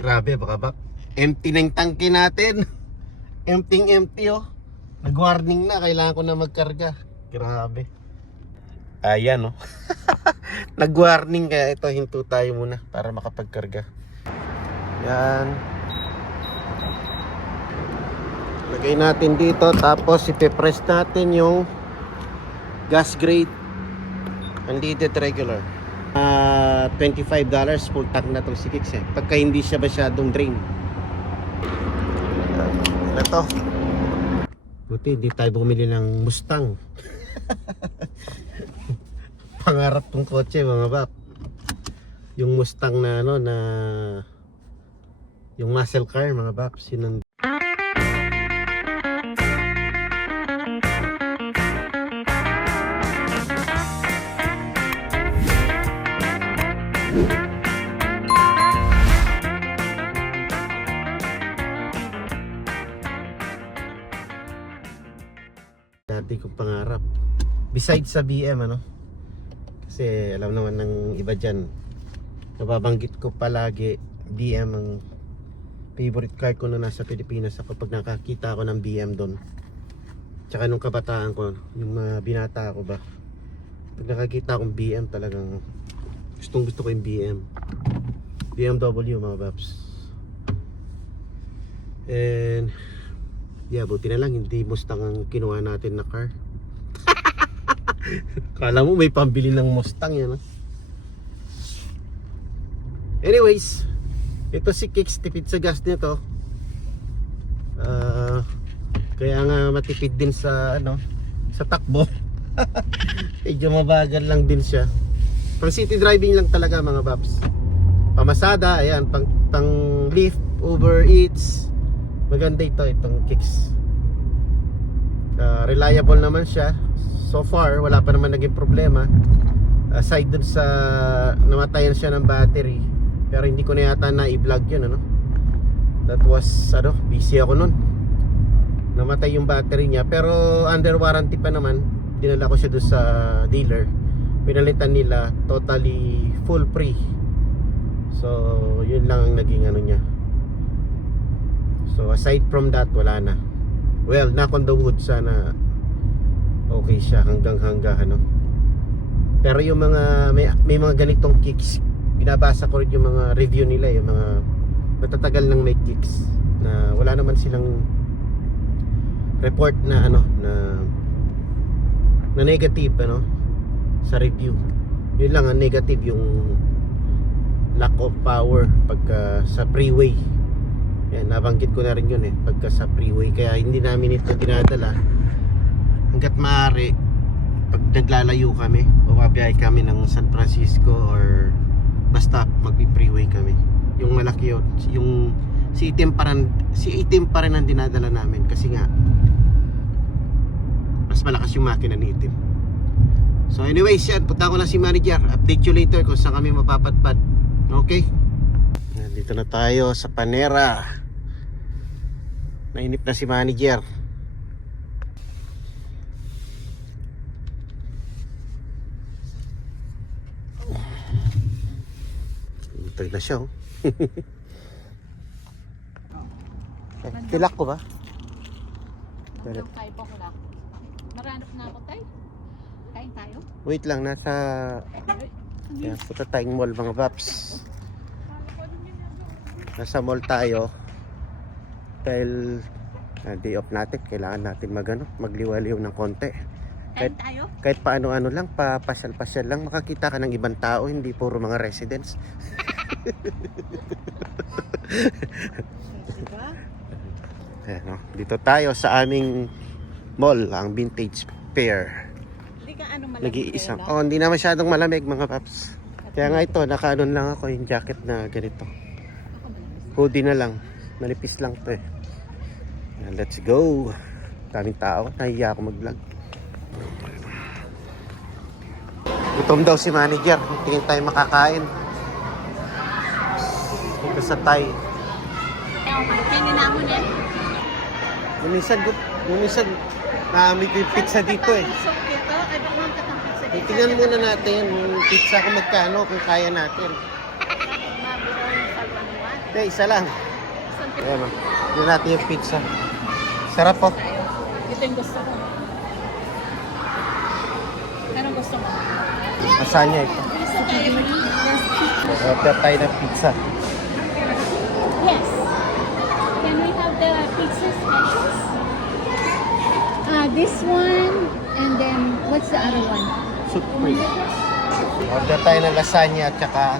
Grabe baka ba? Empty na yung tangke natin. Empty oh. Nag-warning na, kailangan ko na magkarga. Grabe. Ayan oh. Nag-warning kaya ito, hinto tayo muna para makapagkarga. Yan. Lagay natin dito tapos ipe-press natin yung gas grade unleaded regular. $25 full tank na tong si Kicks eh. Pagka hindi siya masyadong drain. Ito. Buti hindi tayo bumili ng Mustang. Pangarap tong kotse mga bap. Yung Mustang na ano na yung muscle car mga bap. Sinang dati kong pangarap. Besides sa BM ano. Kasi alam naman ng iba dyan, nababanggit ko palagi BM ang favorite car ko na nasa Pilipinas ako pag nakakita ako ng BM doon. Tsaka nung kabataan ko, yung binata ako ba, pag nakakita akong BM talagang gustong gusto ko yung BM. BMW mga babs. And yeah, buti na lang hindi Mustang ang kinuha natin na car. Kala mo may pambili ng Mustang yan, ha? Anyways, ito si Kicks, tipid sa gas nito. Kaya nga matipid din sa ano, sa takbo. Medyo mabagal lang din siya. Pang city driving lang talaga mga babs. Pamasada, ayan, pang lift, Uber Eats. Maganda itong Kicks. Reliable naman siya. So far, wala pa naman naging problema. Aside dun sa namatayan siya ng battery. Pero hindi ko na yata na-i-vlog yun, ano. That was, busy ako nun. Namatay yung battery niya. Pero under warranty pa naman. Dinala ko siya dun sa dealer. Pinalitan nila totally full free. So, yun lang ang naging ano niya. So, aside from that, wala na. Well, knock on the wood, sana okay siya hanggang ano. Pero yung mga may mga ganitong Kicks, binabasa ko rin yung mga review nila, yung mga matatagal nang may Kicks na wala naman silang report na ano na negative ano sa review. Yun lang ang negative, yung lack of power pagka sa freeway. Yan, nabanggit ko na rin yun pagka sa freeway, kaya hindi namin ito dinadala hanggat maaari. Pag naglalayo kami o mabiyahe kami ng San Francisco or basta magpi-freeway kami, yung malaki yun, yung si itim pa rin ang dinadala namin kasi nga mas malakas yung makina ni itim. So anyways, yan, punta ko lang si manager, update you later kung saan kami mapapadpad. Okay, dito na tayo sa Panera. Nainip na si manager. Hintay na siya, oh. Tilak ko ba? Yung kay po ko lang. Maranap na ako tayo. Kain tayo. Wait lang, nasa yan, punta tayong mall mga paps. Nasa mall tayo dahil day off natin, kailangan natin magliwaliw ng konti. Kain tayo? Kahit paano-ano lang, papasyal-pasyal lang, makakita ka ng ibang tao, hindi puro mga residents. Diba? Dito tayo sa aming mall, ang Vintage Fair. Hindi ka ano malamig. Nag-iisang. Oh, hindi na masyadong malamig mga paps. Kaya nga ito, nakaanon lang ako yung jacket na ganito. Hoodie na lang. Manipis lang to eh. Let's go. Daming tao. Nahiya ako mag-vlog. Gutom daw si manager. Tingin tayo makakain. Ito sa Thai. Kainin na mo niya. Minsan naamoy ko yung pizza dito eh. Tingnan muna natin yung pizza kung magkano, kung kaya natin. Hindi, isa lang. Isang pizza. Ayan o. Yun natin yung pizza. Sarap po. Ito yung gusto ko. Anong gusto mo? Lasagna ito. Gusto tayo Order tayo ng pizza. Yes. Can we have the pizza specials? This one, and then what's the other one? Supreme. Order tayo ng lasagna at saka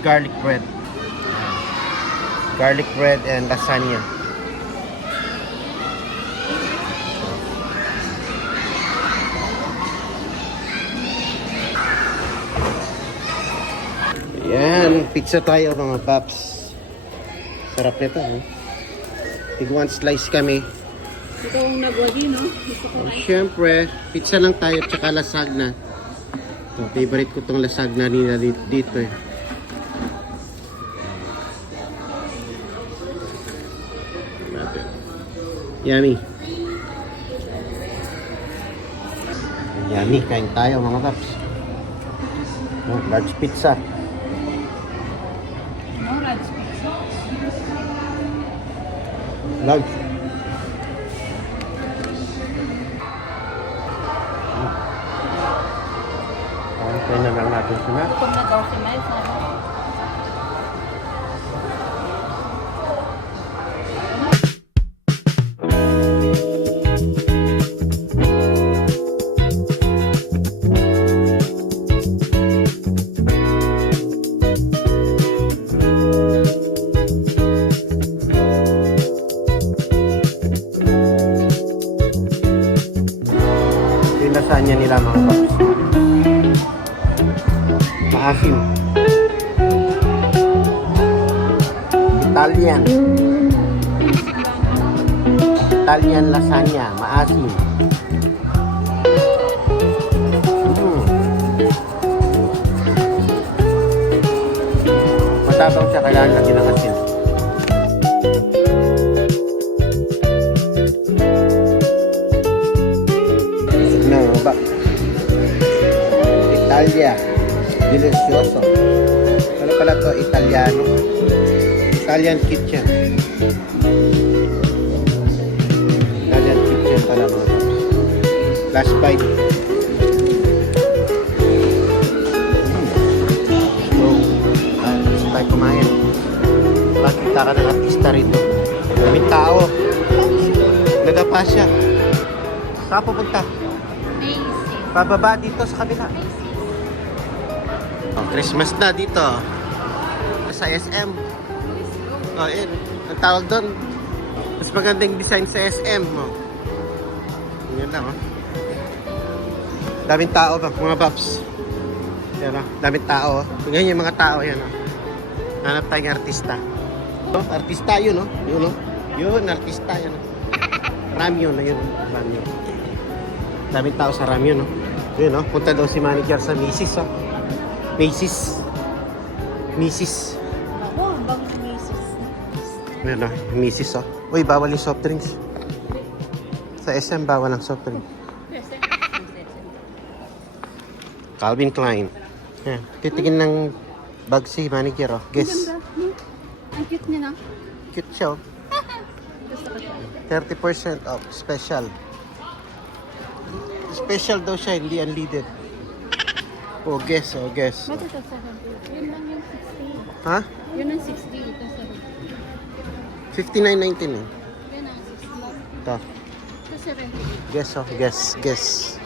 garlic bread. Garlic bread and lasagna. Yan, pizza tayo mga paps. Sarap nito, oh. Tig one slice kami. Ito ang nagwagi, no? Gusto ko Oh, syempre, pizza lang tayo at saka lasagna. Ito, favorite ko tong lasagna nila dito eh. Yummy. Yummy, kain tayo mga paps. Oh, large pizza. No, Rad's pizza. Large. Kain na lang natin sila. Kung nag-daw si Miles, ano? Yung lasagna nila mga paps. Maasim. Italian. Italian lasagna. Maasim. Matabang siya, kailangan lagi ng asin. No, ba? Italia. Delicioso. Ano pala to? Italiano. Italian kitchen. Italian kitchen pala mo. Last bite. So, gusto tayo kumain. Makita ka ng artista rito. Daming tao. Nagapa siya. Saan pupunta? Amazing. Pababa dito sa kabila. Oh, Christmas na dito. Sa SM. Oh, yun. Ang tawag doon. Mas magandang design sa SM. Oh. Yan lang, oh. Daming tao ba? Mga paps. Yan, oh. Daming tao. Ganyan yung mga tao. Yan, oh. Hanap tayong artista. Oh, artista yun, oh. Yun, oh. Yun, artista. Yan, oh. Ramyun na yun. Ramyun. Daming tao sa Ramyun, oh. Yun, oh. Punta daw si manager sa Macy's, oh. Macy's. Macy's. Ako, bang Macy's. Ayan o, Macy's o. Uy, bawal yung soft drinks. Sa SM, bawal ang soft drink. Calvin Klein. Ayan, titigin ng bag si manager o. Guess. Ang cute niya na. Cute siya o. Gusto ko siya. 30% off. Special. Special daw siya, hindi unleaded. Oh, guess. Oh, guess. Ba't ito 70? Yun lang yung 60. Ha? Yun ang 60. Ito 59.19 eh. 70. Yun ang 60. Ito. Ito 78. Guess oh, guess.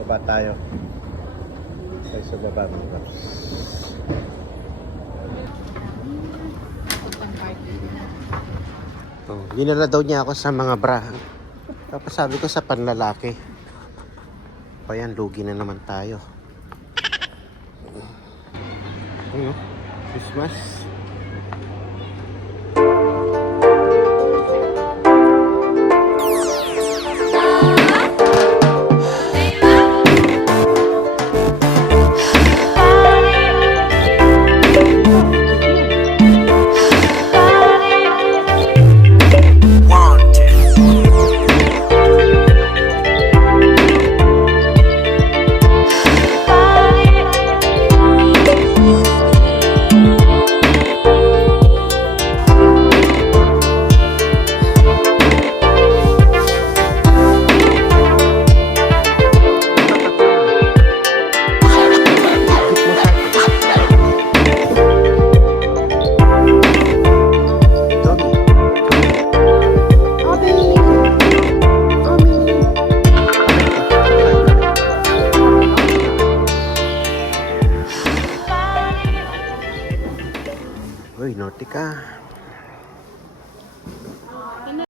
Baba tayo. Sa baba mga paps. Pang party. Oh, ginala daw niya ako sa mga bra. Tapos sabi ko sa panlalaki. Pa yan, lugi na naman tayo. Ano? Christmas. Matika.